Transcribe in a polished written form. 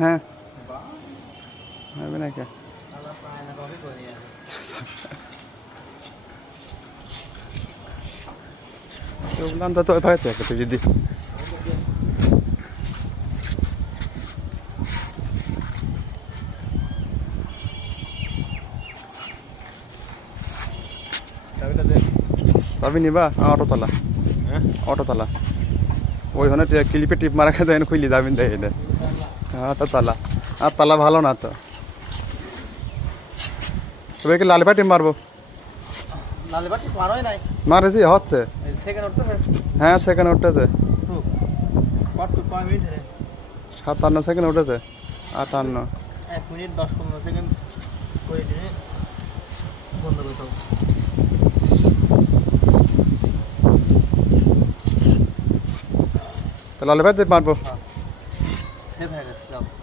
হ্যাঁ হবে না কে বললাম তো ওই ভাইতে তুই যদি চাবি নিবা অটোতলা অটোতলা ওইখানে ক্লিপে টিপ মারা খেয়ে দেন খুলি যাবেন দেখে দেয় হ্যাঁ তো তালা আর তালা ভালো না তো তবে কি লালিপা টিপ মারবো মারেছি হচ্ছে হ্যাঁ সেকেন্ড উঠতেছে 57 সেকেন্ড উঠেছে 58 1 মিনিট 10-15 সেকেন্ড করে দিয়ে বন্ধ করে দাও তো লালিপা টিপ মারবো সেভ হয়ে গেছে